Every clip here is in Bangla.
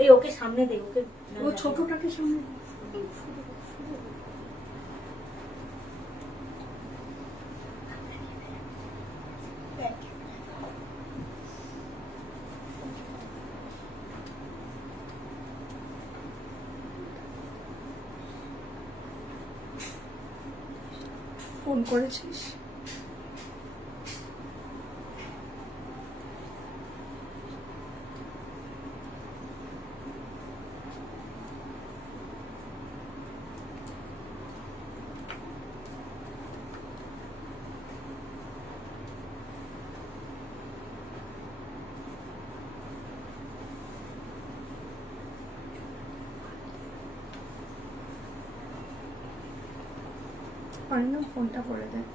এই ওকে সামনে দে, ওকে ও ছোটটাকে সামনে ফোন করেছিস? অরিন্দম ফোনটা করে দেয়।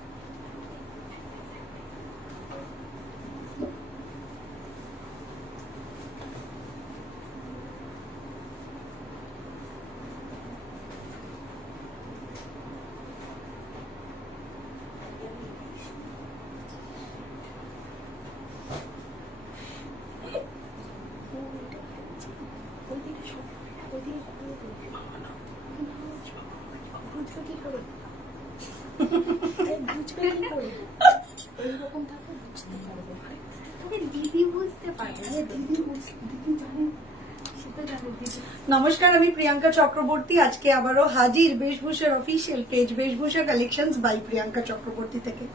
নমস্কার, আমি প্রিয়াঙ্কা চক্রবর্তী। আজকে আবারও হাজির वेशभूषार ऑफिशियल पेज वेशभूषा कलेक्शंस बाय प्रियंका चक्रवर्ती থেকে।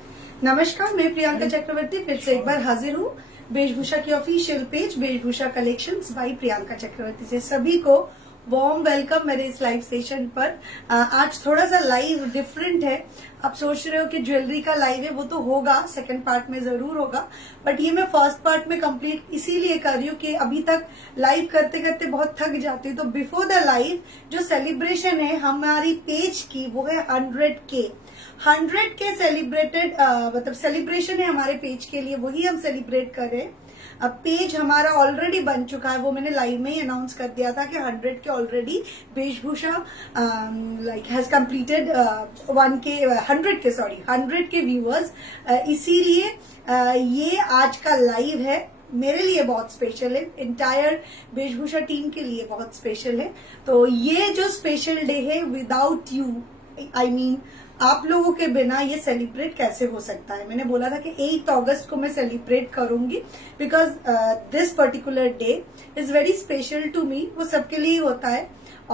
नमस्कार, मैं प्रियंका चक्रवर्ती फिर से एक बार हाजिर हूँ वेशभूषा की ऑफिशियल पेज वेशभूषा कलेक्शंस बाय प्रियंका चक्रवर्ती से। सभी को वार्म वेलकम मेरे इस लाइव सेशन पर। आज थोड़ा सा लाइव डिफरेंट है। आप सोच रहे हो कि ज्वेलरी का लाइव है, वो तो होगा, सेकंड पार्ट में जरूर होगा, बट ये मैं फर्स्ट पार्ट में कंप्लीट इसीलिए कर रही हूँ कि अभी तक लाइव करते करते बहुत थक जाती हूँ। तो बिफोर द लाइव जो सेलिब्रेशन है हमारी पेज की वो है 100K सेलिब्रेटेड, मतलब सेलिब्रेशन है हमारे पेज के लिए, वही हम सेलिब्रेट कर रहे हैं। अब पेज हमारा ऑलरेडी बन चुका है, वो मैंने लाइव में ही अनाउंस कर दिया था कि 100 के ऑलरेडी वेशभूषा लाइक हैज कंप्लीटेड 100 के व्यूअर्स। इसीलिए ये आज का लाइव है मेरे लिए बहुत स्पेशल है, इंटायर वेशभूषा टीम के लिए बहुत स्पेशल है। तो ये जो स्पेशल डे है विदाउट यू, आई मीन आप लोगों के बिना ये सेलिब्रेट कैसे हो सकता है। मैंने बोला था कि 8 अगस्त को मैं सेलिब्रेट करूंगी because this particular day is very special to me. वो सबके लिए होता है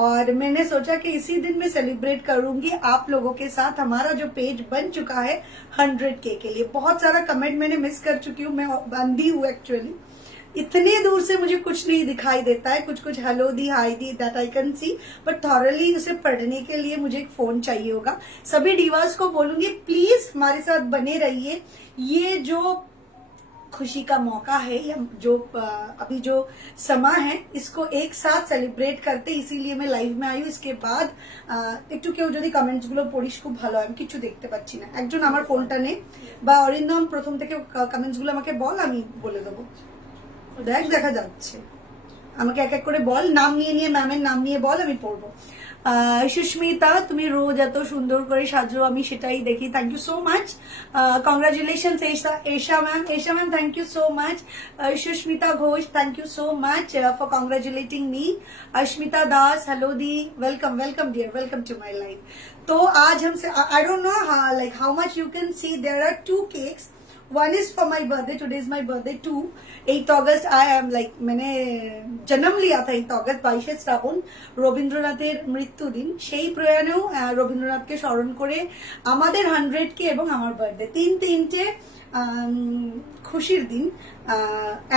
और मैंने सोचा कि इसी दिन मैं सेलिब्रेट करूंगी आप लोगों के साथ। हमारा जो पेज बन चुका है 100K के लिए। बहुत सारा कमेंट मैंने मिस कर चुकी हूँ, मैं अंधी हूँ एक्चुअली, इतने दूर से मुझे कुछ नहीं दिखाई देता है। कुछ कुछ hello the, high the, that I can see, but thoroughly उसे पढ़ने के लिए मुझे एक फोन चाहिए होगा। सभी डिवास को बोलूंगी प्लीज हमारे साथ बने रहिए। ये जो खुशी का मौका है या जो अभी जो समा है इसको एक साथ सेलिब्रेट करते, इसीलिए मैं लाइव में आई हूँ। इसके बाद একটু কেউ যদি কমেন্টস গুলো পড়িস খুব ভালো হয়, আমি কিছু দেখতে পাচ্ছি না। একজন আমার ফোনটা নে বা অরিন্দম প্রথম থেকে কমেন্টস গুলো আমাকে বল, আমি বলে দেবো। দেখ দেখা যাচ্ছে, আমাকে এক এক করে বল, নাম নিয়ে নিয়ে ম্যামের নাম নিয়ে বল, আমি পড়বো। সুস্মিতা, তুমি রোজ এত সুন্দর করে সাজো, আমি সেটাই দেখি। Thank you so much, congratulation Esha ma'am, thank you so much. Sushmita Ghosh, thank you so much for congratulating me. Ashmita Das, hello दी, welcome welcome dear, welcome to my life. तो आज हमसे I don't know like how much you can see, there are 2 cakes. One is for my birthday, today is my birthday too, 8 August I am like मैंने जन्म लिया था 8 अगस्त, 22 শ্রাবণ রবীন্দ্রনাথের মৃত্যুদিন। সেই প্রয়াণেও রবীন্দ্রনাথকে স্মরণ করে আমাদের 100K এবং আমার বার্থডে তিনটে খুশির দিন।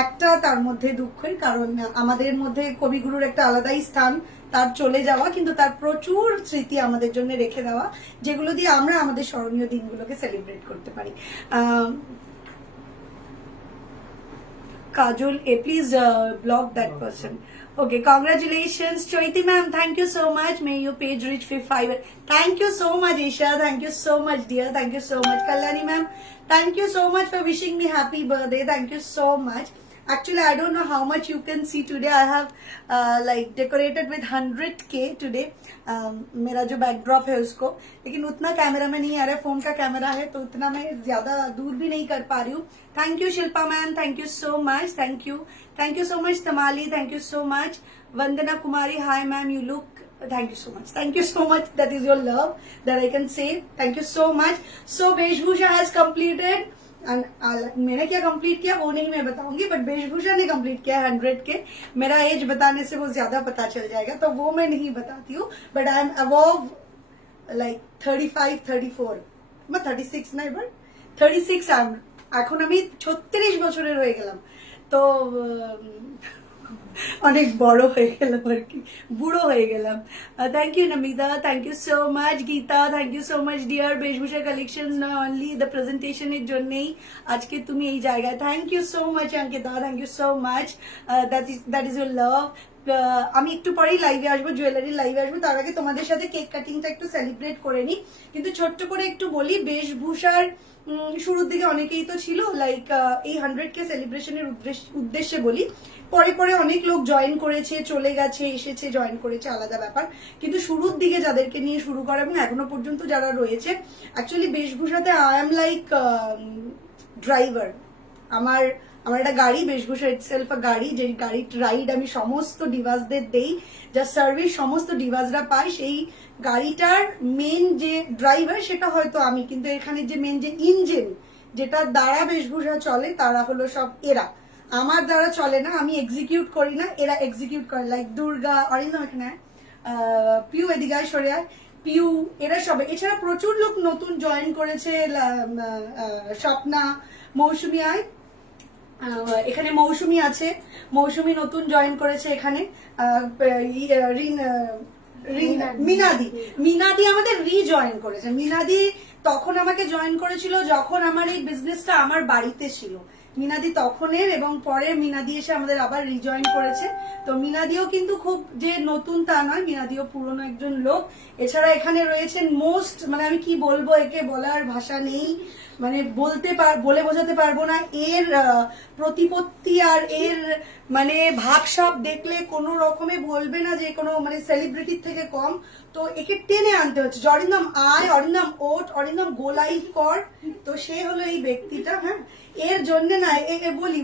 একটা তার মধ্যে দুঃখের, কারণ আমাদের মধ্যে কবিগুরুর একটা আলাদাই স্থান, তার চলে যাওয়া, কিন্তু তার প্রচুর স্মৃতি আমাদের জন্য রেখে দেওয়া, যেগুলো দিয়ে আমরা আমাদের স্মরণীয় দিনগুলোকে সেলিব্রেট করতে পারি। Kajol, please block that person. Okay, congratulations, Choiti ma'am. Thank you so much. May your page reach 5. Thank you so much, Isha. Thank you so much, dear. Thank you so much, Kalyani ma'am. Thank you so much for wishing me happy birthday. Thank you so much. Actually, I don't know how much you can see today. I have like decorated with 100K today. मेरा जो बैकड्रॉप है उसको, लेकिन उतना कैमरा में नहीं आ रहा है, फोन का कैमरा है तो उतना मैं ज्यादा दूर भी नहीं कर पा रही हूँ. Thank you Shilpa ma'am, thank you so much, thank you so much Tamali, thank you so much Vandana Kumari. Hi ma'am, you look. Thank you so much. Thank you so much. That is your love that I can say. Thank you so much. So वेशभूषा has completed. मैंने क्या कंप्लीट किया वो नहीं मैं बताऊंगी, बट वेशभूषा ने कंप्लीट किया 100K. मेरा एज बताने से वो ज्यादा पता चल जाएगा, तो वो मैं नहीं बताती हूँ. But I am above like 35, 34. मैं 36 नहीं, बट 36 এখন আমি 36 বছরের হয়ে গেলাম, তো অনেক বড় হয়ে গেলাম আর কি, বুড়ো হয়ে গেলাম. Thank you Namita, thank you so much Gita, thank you so much dear. বেশভূষা কালেকশন অনলি দ্য প্রেজেন্টেশনের জন্যই আজকে তুমি এই জায়গায়. Thank you so much Ankita, thank you so much. That is your love. আমি একটু পরেই লাইভে আসবো, জুয়েলারির লাইভে আসবো. তার আগে তোমাদের সাথে কেক কাটিংটা একটু সেলিব্রেট করে নি, কিন্তু ছোট্ট করে একটু বলি. বেশভূষার শুরুর দিকে অনেকেই তো ছিল, লাইক এই 100K সেলিব্রেশনের উদ্দেশ্যে বলি. পরে পরে অনেক লোক জয়েন করেছে, চলে গেছে, এসেছে, জয়েন করেছে, আলাদা ব্যাপার. কিন্তু শুরুর দিকে যাদেরকে নিয়ে শুরু করা এবং এখনো পর্যন্ত যারা রয়েছে, অ্যাকচুয়ালি বেশভূষাতে আই এম লাইক ড্রাইভার. আমার একটা গাড়ি, বেশভূষা ইটসেলফ আ গাড়ি, যে গাড়ির রাইড আমি সমস্ত ডিভাসদের দেই, যা সার্ভিস সমস্ত ডিভাসরা পায়, সেই গাড়িটার মেন যে ড্রাইভার সেটা হয়তো আমি, কিন্তু এখানে যে মেন যে ইঞ্জিন যেটা দ্বারা বেশভূষা চলে তারা হলো সব এরা. আমার দ্বারা চলে না, আমি এক্সিকিউট করি না, এরা এক্সিকিউট করে. লাইক দুর্গা, অরিন্দম এখানে, পিউ এদিকে সরিয়ায়, পিউ, এরা সব. এছাড়া প্রচুর লোক নতুন জয়েন করেছে. স্বপ্না, মৌসুমি আয়, এখানে মৌসুমি আছে, মৌসুমি নতুন জয়েন করেছে এখানে. মিনাদি আমাদের রিজয়েন করেছে. মিনাদি তখন আমাকে জয়েন করেছিল যখন আমার এই বিজনেসটা আমার বাড়িতে ছিল. মিনাদি তখনের, এবং পরে মিনাদি এসে আমাদের আবার রিজয়েন করেছে. তো মিনাদিও কিন্তু খুব যে নতুন তা নয়, মিনাদিও পুরনো একজন লোক. এছাড়া এখানে রয়েছেন মোস্ট, মানে আমি কি বলবো, একে বলার ভাষা নেই, মানে বলে বোঝাতে পারবো না. এর প্রতিপত্তি আর এর মানে ভাবসাব দেখলে কোনো রকমে বলবে না যে কোনো মানে সেলিব্রিটির থেকে কম. তো একে টেনে আনতে হচ্ছে, অরিন্দম আয়, অরিন্দম ওট, অরিন্দম গোলাই কর. তো সে হলো এই ব্যক্তিটা. হ্যাঁ, এর জন্য না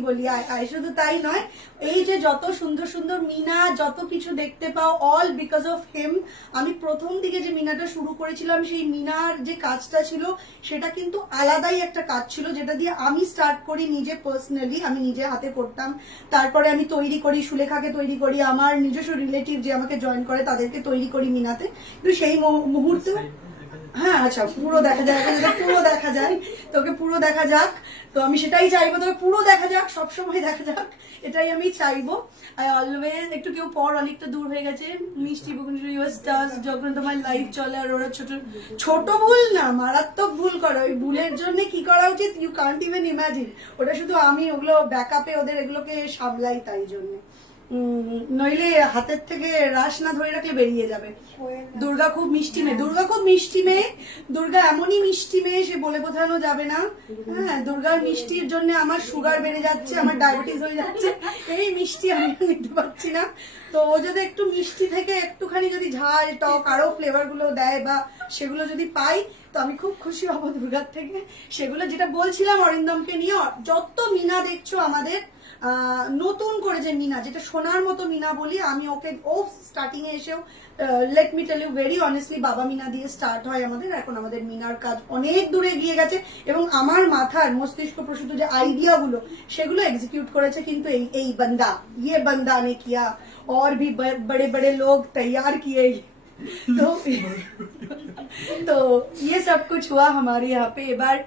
বলি আয়. শুধু তাই নয়, এই যে যত সুন্দর সুন্দর মিনা, যত কিছু দেখতে পাও, অল বিকজ অফ হিম. আমি প্রথম দিকে যে মিনাটা শুরু করেছিলাম, সেই মিনার যে কাজটা ছিল সেটা কিন্তু আলাদাই একটা কাজ ছিল, যেটা দিয়ে আমি স্টার্ট করি নিজে পার্সোনালি. আমি নিজে হাতে করতাম, তারপরে আমি তৈরি করি, সুলেখাকে তৈরি করি, আমার নিজস্ব রিলেটিভ যে আমাকে জয়েন করে তাদেরকে তৈরি করি মিনাতে. কিন্তু সেই মুহূর্তে, হ্যাঁ আচ্ছা, পুরো দেখা যায়, পুরো দেখা যায়, তোকে পুরো দেখা যাক. তো আমি সেটাই চাইবো, তোকে পুরো দেখা যাক, সবসময় দেখা যাক, এটাই আমি চাইবো. অলওয়েজ একটু কেউ পর অনেকটা দূর হয়ে গেছে. মিষ্টি যখন তোমার লাইভ চলে আর ওরা ছোট ভুল না, মারাত্মক ভুল করে. ওই ভুলের জন্য কি করা উচিত, ইউ কান্ট ইভেন ইমাজিন. ওটা শুধু আমি ওগুলো ব্যাকআপে ওদের এগুলোকে সামলাই, তাই জন্য. নইলে হাতের থেকে রাশ না ধরে রাখলে বেরিয়ে যাবে. দুর্গা খুব মিষ্টি মেয়ে, দুর্গা খুব মিষ্টি মেয়ে, দুর্গা এমনই মিষ্টি মেয়ে, সে বলে বোঝানো যাবে না. হ্যাঁ, দুর্গার মিষ্টির জন্য আমার সুগার বেড়ে যাচ্ছে, আমার ডায়াবেটিস হয়ে যাচ্ছে. এই মিষ্টি আমি নিতে পারছি না. তো ও যদি একটু মিষ্টি থেকে একটুখানি যদি ঝাল টক আরো ফ্লেভার গুলো দেয় বা সেগুলো যদি পাই, তো আমি খুব খুশি হব দুর্গার থেকে. সেগুলো যেটা বলছিলাম অরিন্দমকে নিয়ে, যত মিনা দেখছো আমাদের নতুন করে যে মিনা, যেটা সোনার মতো মিনা বলি আমি ওকে, ও স্টার্টিং এ এসেও let me tell you very honestly, বাবা মিনা দিয়ে স্টার্ট হয় আমাদের. এখন আমাদের মিনার কাজ অনেক দূরে গিয়ে গেছে, এবং আমার মাথার মস্তিষ্ক প্রসূত যে আইডিয়া গুলো সেগুলো এক্সিকিউট করেছে কিন্তু এই बंदा, ये बंदा ने किया, और भी बड़े बड़े लोग तैयार किए. तो ये सब कुछ हुआ हमारे यहाँ पे. এবার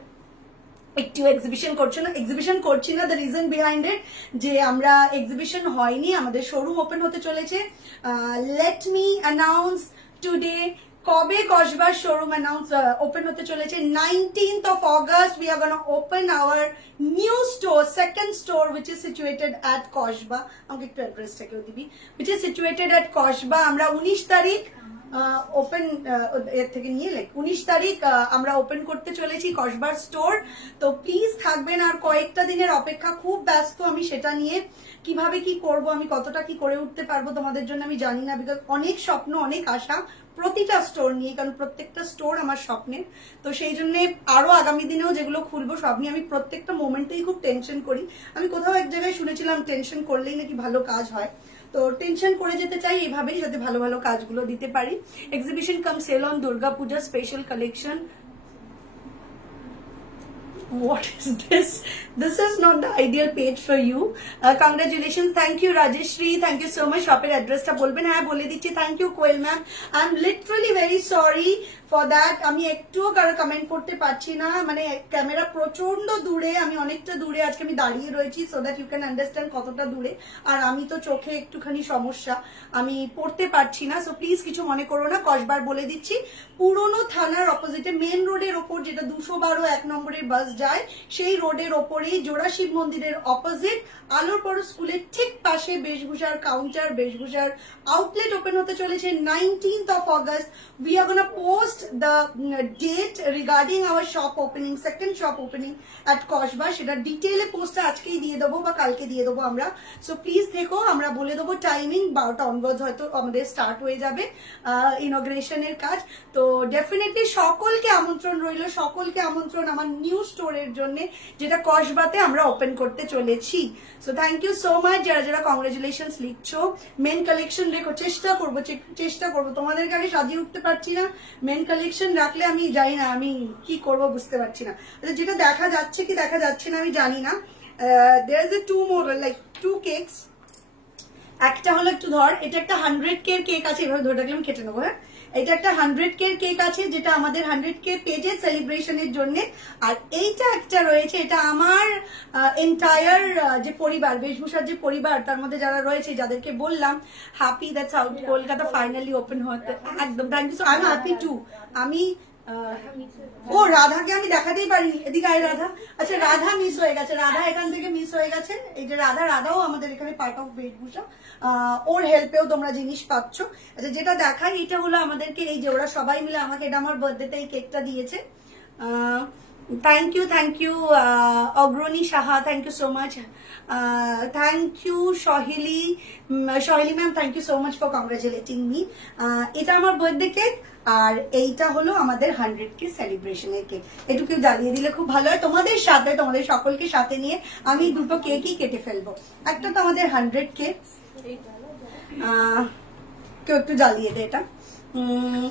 একটু এক্সিবিশন করছি না, দ্য রিজন বিহাইন্ড ইট, যে আমরা এক্সিবিশন হয়নি, আমাদের শোরুম ওপেন হতে চলেছে. লেট মি অ্যানাউন্স টুডে কবে কসবার শোরুম ওপেন হতে চলেছে. 19th of August we are going to open our new store, second store, which is situated at Kasba. আমাকে একটু অ্যাড্রেসটা কেউ দিবি, which is situated at Kasba. আমরা 19 তারিখ ওপেন এর থেকে নিয়ে লাইক 19 তারিখ আমরা ওপেন করতে চলেছি কসবার স্টোর। তো প্লিজ থাকবেন, আর কয়েকটা দিনের অপেক্ষা, খুব ব্যস্ত আমি সেটা নিয়ে, কিভাবে কি করব, আমি কতটা কি করে উঠতে পারবো তোমাদের জন্য আমি জানি না, বিকজ অনেক স্বপ্ন অনেক আশা প্রতিটা স্টোর নিয়ে, কারণ প্রত্যেকটা স্টোর আমার স্বপ্নের। তো সেই জন্য আরো আগামী দিনেও যেগুলো খুলবো সব নিয়ে আমি প্রত্যেকটা মোমেন্টেই খুব টেনশন করি। আমি কোথাও এক জায়গায় শুনেছিলাম টেনশন করলেই নাকি ভালো কাজ হয়, তো টেনশন করে যেতে চাই এইভাবেই, যাতে ভালো ভালো কাজগুলো দিতে পারি। Exhibition cum sale on Durga Puja special collection. What is this? This is not the ideal page for you. Congratulations. Thank you, Rajeshri. Thank you so much. Shopper address ta bolben. Ha, bole dichi. Thank you, Koel ma'am. I'm literally very sorry for that. আমি একটুও কারো কমেন্ট করতে পারছি না, মানে ক্যামেরা প্রচন্ড দূরে, আমি অনেকটা দূরে আজকে আমি দাঁড়িয়ে রয়েছি, so that you can understand কতটা দূরে। আর আমি তো চোখে একটুখানি সমস্যা, আমি পড়তে পারছি না, সো প্লিজ কিছু মনে করো না। কসবার বলে দিচ্ছি, পুরনো থানার অপোজিটে মেন রোডের ওপর, যেটা 212 1 নম্বরের বাস যায়, সেই রোডের ওপরেই জোড়া শিব মন্দিরের অপোজিট আলোর পর স্কুলের ঠিক পাশে বেশভূষার কাউন্টার, বেশভূষার আউটলেট ওপেন হতে চলেছে 19th of August. We are gonna post the date regarding our shop opening, second shop opening at Kasba, সেটা ডিটেইলে পোস্টটা আজকেই দিয়ে দেবো বা কালকে দিয়ে দেবো আমরা। সো প্লিজ দেখো, আমরা বলে দেবো টাইমিং, 12টা অনওয়ার্ডস হয়তো আমাদের স্টার্ট হয়ে যাবে ইনগ্রেশনের কাজ। তো ডেফিনেটলি সকলকে আমন্ত্রণ রইল, সকলকে আমন্ত্রণ আমার নিউ স্টোরের জন্য, যেটা কসবাতে আমরা ওপেন করতে চলেছি। So thank you so much যারা যারা কংগ্রেচুলেশনস লিখছো। মেন কালেকশন রেখো, চেষ্টা করবো তোমাদেরকে আগে সাজিয়ে উঠতে পারছি না, মেন কালেকশন রাখলে আমি জানি না আমি কি করব বুঝতে পারছি না। যেটা দেখা যাচ্ছে কি দেখা যাচ্ছে না আমি জানি না। There is a two more like two cakes. একটা হলো, একটু ধর, এটা একটা 100K কেক আছে, এভাবে ধরে রাখলে আমি কেটে নেবো। হ্যাঁ, এটা একটা 100K কেক আছে, যেটা আমাদের 100K পেজের সেলিব্রেশনের জন্য। আর এইটা একটা রয়েছে, এটা আমার এন্টায়ার যে পরিবার, বেশভূষার যে পরিবার, তার মধ্যে যারা রয়েছে, যাদেরকে বললাম happy that south Kolkata finally open হতে, একদম thank you so, I am happy to. আমি ও রাধাকে আমি দেখাতেই পারিনি, এদিকে আয় রাধা। আচ্ছা, রাধা মিস হয়ে গেছে, রাধা এখান থেকে মিস হয়ে গেছে। এই যে রাধাও আমাদের এখানে পার্ট অফ বেশভূষা, ওর হেল্পেও তোমরা জিনিস পাচ্ছ। আচ্ছা, যেটা দেখাই, এটা হলো আমাদেরকে, এই যে ওরা সবাই মিলে আমাকে, এটা আমার বার্থডেতে এই কেকটা দিয়েছে। Thank you Agrani Saha, thank you so much. Thank you Saheli ma'am, thank you so much for congratulating me. এটা আমার বার্থডে কেক, আর এইটা হলো আমাদের 100K সেলিব্রেশনের কেক। এটুকু জ্বালিয়ে দিলে খুব ভালো হয় তোমাদের সাথে, তোমাদের সকলকে সাথে নিয়ে আমি দুটো কেকই কেটে ফেলবো। একটা তো আমাদের 100K, কেউ একটু জ্বালিয়ে দে এটা।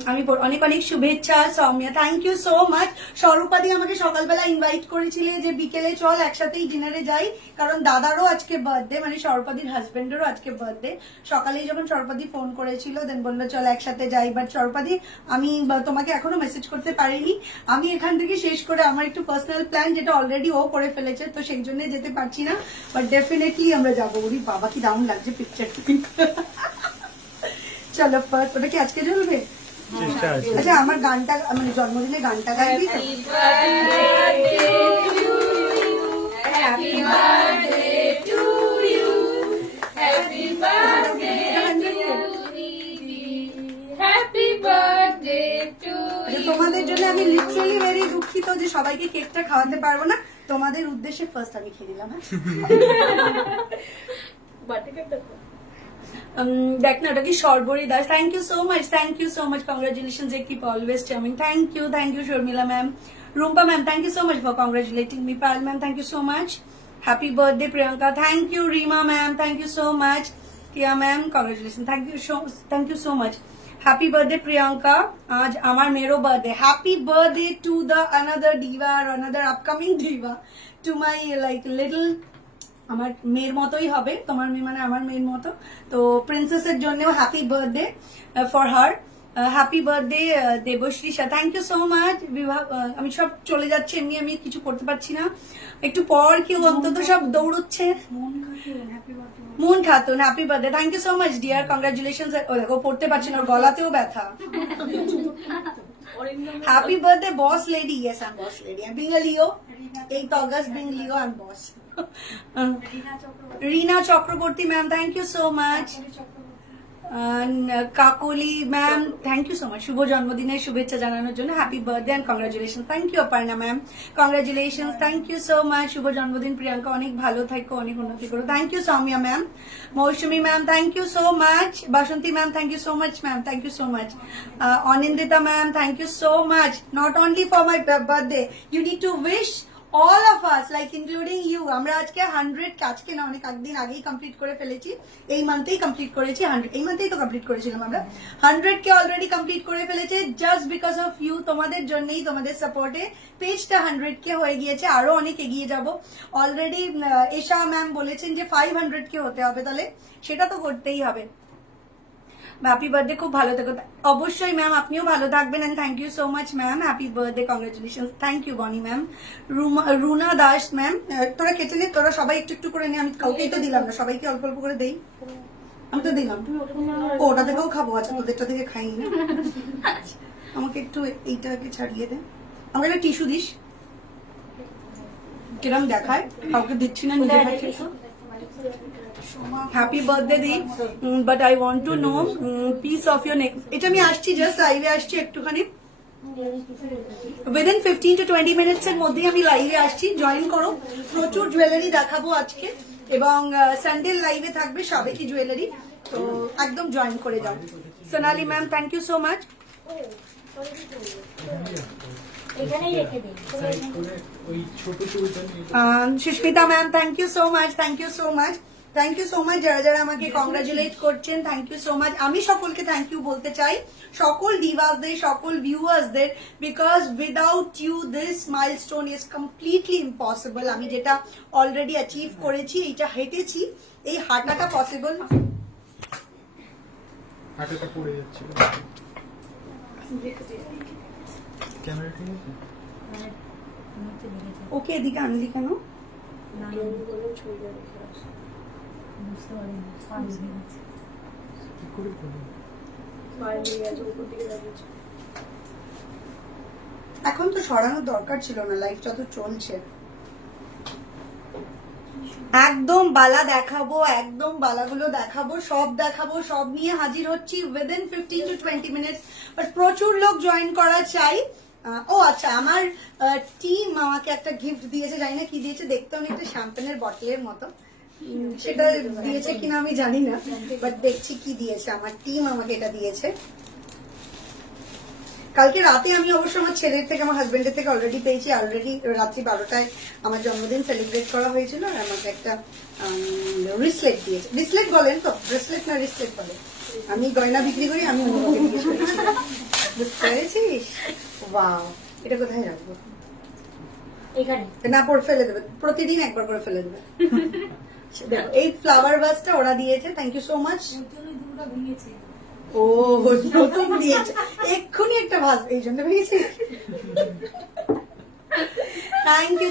আমি অনেক অনেক শুভেচ্ছা Soumya, thank you so much. স্বরূপাদি আমাকে সকালবেলা ইনভাইট করেছিলে যে বিকেলে চল একসাথেই ডিনারে যাই, কারণ দাদারও আজকে বার্থডে, মানে স্বরূপাদির হাজবেন্ডেরও আজকে বার্থডে। সকালেই যখন স্বরূপাদি ফোন করেছিল, দেন বললো চল একসাথে যাই। বাট স্বরূপাদি, আমি তোমাকে এখনো মেসেজ করতে পারিনি, আমি এখান থেকে শেষ করে আমার একটু পার্সোনাল প্ল্যান, যেটা অলরেডি ও করে ফেলেছে, তো সেই জন্য যেতে পারছি না। বাট ডেফিনেটলি আমরা যাবো। ওরে বাবা, কি দারুণ লাগছে পিকচারটা। চলো ফার্স্ট, ওটা কি আজকে জ্বলবে? আচ্ছা, আমার গানটা, মানে জন্মদিনে গানটা গাইবি তো? তোমাদের জন্য আমি লিটারালি ভেরি দুঃখিত যে সবাইকে কেকটা খাওয়াতে পারবো না, তোমাদের উদ্দেশ্যে ফার্স্ট আমি খেয়ে দিলাম। দেখ না, ওটা কি Sarbari Das, thank you so much, congratulation, keep always charming, thank you Sharmila ma'am, Rumpa ma'am, thank you so much for congratulating me, Pal ma'am, thank you so much, happy birthday Priyanka, thank you Rima ma'am, thank you so much, Kiya ma'am, congratulation, thank you so much, happy birthday Priyanka, আজ আমার মেয়েরও birthday, happy birthday to the another diva, another upcoming diva, to my like little, আমার মেয়ের মতোই হবে, তোমার মেয়ে মানে আমার মেয়ের মতো। তো প্রিন্সেসের জন্যও happy birthday for her, happy birthday Debashree, thank you so much. আমি সব চলে যাচ্ছে, এমনি আমি কিছু করতে পারছি না, একটু পর কেউ অন্তত সব দৌড়চ্ছে। Mun Khatun, happy birthday, thank you so much dear, congratulation. ও দেখো পড়তে পারছি না, গলাতেও ব্যথা। Happy birthday boss lady, yes I am boss lady, I am being a Leo, 8 August being Leo, I'm boss. Reena Chakraborty ma'am, thank you so much. Kakoli ma'am thank you so much শুভ জন্মদিনের শুভেচ্ছা জানানোর জন্য, happy birthday and congratulation. Thank you Aparna ma'am, congratulation, thank you so much, শুভ জন্মদিন প্রিয়াঙ্কা, অনেক ভালো থাকো, অনেক উন্নতি করো। Thank you Soumiya ma'am, Mousumi ma'am thank you so much, Basanti ma'am thank you so much ma'am, thank you so much, Anindita ma'am thank you so much, not only for my birthday, you need to wish all of us like including you, আমরা আজকে 100 আজকে না অনেক দিন আগেই কমপ্লিট করে ফেলেছি, এই মান্থেই কমপ্লিট করেছি 100, এই মান্থেই তো কমপ্লিট করেছিলাম আমরা 100 কে অলরেডি কমপ্লিট করে ফেলেছে, জাস্ট বিকজ অফ ইউ, তোমাদের জন্যই, তোমাদের সাপোর্টে পেজটা 100 কে হয়ে গিয়েছে, আরো অনেক এগিয়ে যাব। অলরেডি এশা ম্যাম বলেছেন যে 500 কে হতে হবে, তাহলে সেটা তো করতেই হবে। হ্যাপি বার্থডে, খুব ভালো থেকো। অবশ্যই ম্যাম, আপনিও ভালো থাকবেন and thank you so much ma'am, happy birthday, congratulation, thank you Boni ma'am. Runa Das ma'am, তোরা কেটে নে, তোরা সবাই একটু একটু করে নে, আমি কাউকেই তো দিলাম না, সবাইকে অল্প অল্প করে দেই, আমি তো দিলাম। ও, ওটা থেকেও খাবো, আচ্ছা তোদেরটা থেকে খাই না, আমাকে একটু এইটাকে ছাড়িয়ে দে, আমাকে একটা টিস্যু দিস, কিরম দেখায়, কাউকে দিচ্ছি না, নিজে খাচ্ছি। হ্যাপি বার্থডে দি, but I want to know piece of your neck, এটা আমি আসছি, জাস্ট লাইভে আসছি একটুখানি, উইদিন 15 to 20 মিনিটস এর মধ্যেই আমি লাইভে আসছি, জয়েন করো, প্রচুর জুয়েলারি দেখাবো আজকে, এবং স্যান্ডেল লাইভে থাকবে সাবেকি জুয়েলারি, তো একদম জয়েন করে যাও। Sonali ma'am thank you so much, Susmita ma'am thank you so much, thank you so much, thank you so much, যারা যারা আমাকে কংগ্রাচুলেট করছেন, থ্যাংক ইউ সো মাচ। আমি সকলকে থ্যাংক ইউ বলতে চাই, সকল ডিভাসদের, সকল ভিউয়ার্সদের, because without you this milestone is completely impossible. আমি যেটা অলরেডি অ্যাচিভ করেছি, এইটা হেঁটেছি, এই হাঁটাটা পসিবল। হাঁটাটা পড়ে যাচ্ছিল, ক্যামেরা ঠিক আছে? ওকে, এদিকে আনলি কেন? কি করে করবো? এখন তো সরানোর দরকার ছিল না, লাইফটা তো চলছে। একদম বালা দেখাবো, একদম বালাগুলো দেখাবো, সব দেখাবো, সব নিয়ে হাজির হচ্ছি উইদিন 15 to 20 মিনিটস, বাট প্রচুর লোক জয়েন করা চাই। ও আচ্ছা, আমার টিম আমাকে একটা গিফট দিয়েছে, জানি না কি দিয়েছে, দেখতে অনেকটা শ্যাম্পেনের বটলের মতো, সেটা দিয়েছে কিনা আমি জানি না, বাট দেখছি কি দিয়েছে, আমার টিম আমাকে এটা দিয়েছে। কালকে রাতে আমি অবশ্য আমার ছেলের থেকে, আমার হাজবেন্ডের থেকে অলরেডি পেয়েছি, অলরেডি রাত্রি 12টায় আমার জন্মদিন সেলিব্রেট করা হয়েছিল, আর আমাকে একটা রিসলেট দিয়েছে। রিসলেট বলেন তো, ব্রেসলেট না রিসলেট বলে, আমি গয়না বিক্রি করি, আমি অন্যকে জিজ্ঞেস করেছি, বুঝতে পেরেছিস? ওয়াও, এটা কোথায় রাখবো? এখানে না, পরে ফেলে দেবে, প্রতিদিন একবার করে ফেলে দেবে। দেখো, এই ফ্লাওয়ার ভাসটা ওরা দিয়েছে, থ্যাংক ইউ সো মাচ। ও, নতুন দিয়েছে, এক্ষুনি একটা ভাস, এই জন্য ভেঙেছি।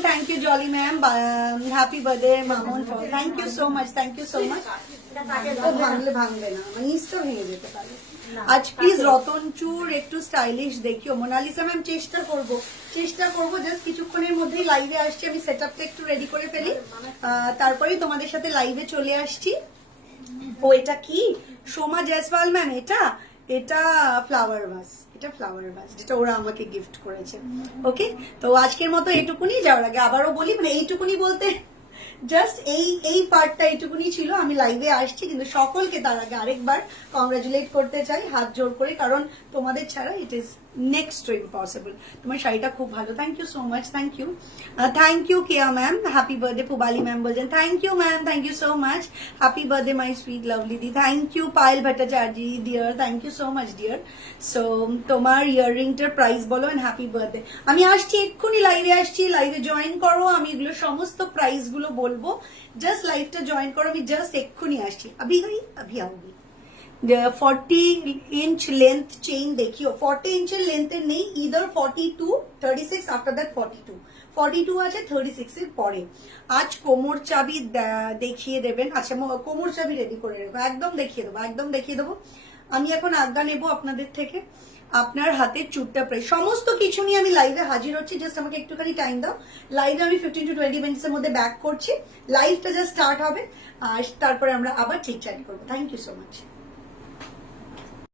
Thank you Jolly ma'am, happy birthday Mamun, thank you so much, thank you so much. ও ভাঙবে না, মানে নিচটা ভেঙে যেতে পারে। আজ প্লিজ রতনচুর একটু স্টাইলিশ দেখিও। মোনালিসা ম্যাম চেষ্টা করবো, জাস্ট কিছুক্ষণের মধ্যেই লাইভে আসছি, আমি সেট আপটা একটু রেডি করে ফেলি, তারপরেই তোমাদের সাথে লাইভে চলে আসছি। ও, এটা কি সোমা জয়সওয়াল ম্যাম? এটা ফ্লাওয়ার ভাস, যেটা ওরা আমাকে গিফট করেছে। ওকে, তো আজকের মতো এইটুকুনি। যাওয়ার আগে আবারও বলি, মানে এইটুকুনি বলতে জাস্ট এই পার্টটা এইটুকুনি ছিল, আমি লাইভে আসছি, কিন্তু সকলকে তার আগে আরেকবার কংগ্রাচুলেট করতে চাই হাত জোর করে, কারণ তোমাদের ছাড়া it is next to impossible. তোমার শাড়িটা খুব ভালো, thank you so much, thank you Keya ma'am, happy birthday. Pubali ma'am বলছেন thank you ma'am, thank you so much, happy birthday my sweet lovely দি, thank you. Payel Bhattacharya dear, thank you so much dear. So তোমার ইয়াররিংটার প্রাইস বলো এন্ড হ্যাপি বার্থডে। আমি আসছি, এক্ষুনি লাইভে আসছি, লাইভে জয়েন করো, আমি এগুলো সমস্ত প্রাইস গুলো বলবো, জাস্ট লাইভটা জয়েন করো, আমি জাস্ট এক্ষুনি আসছি। अभी आओगी। 40 इंच लेंथ चेन देखियो, 40 इंचের লেন্থের নেই, ইদার 42, 36, আফটার দ্যাট 42 আছে, 36 এর পরে। আজ কোমর চাবি দেখিয়ে দেবেন। আচ্ছা, কোমর চাবি রেডি করে রেখো, একদম দেখিয়ে দেবো। আমি এখন আজ্ঞা নেবো আপনাদের থেকে, আপনার হাতের চুটটা প্রায় সমস্ত কিছু নিয়ে আমি লাইভে হাজির হচ্ছি, জাস্ট আমাকে একটুখানি টাইম দাও। লাইভে আমি 15 to 20 মিনিটস এর মধ্যে ব্যাক করছি, লাইভটা জাস্ট স্টার্ট হবে, আর তারপরে আমরা আবার ঠিক চাট করবো। Thank you so much.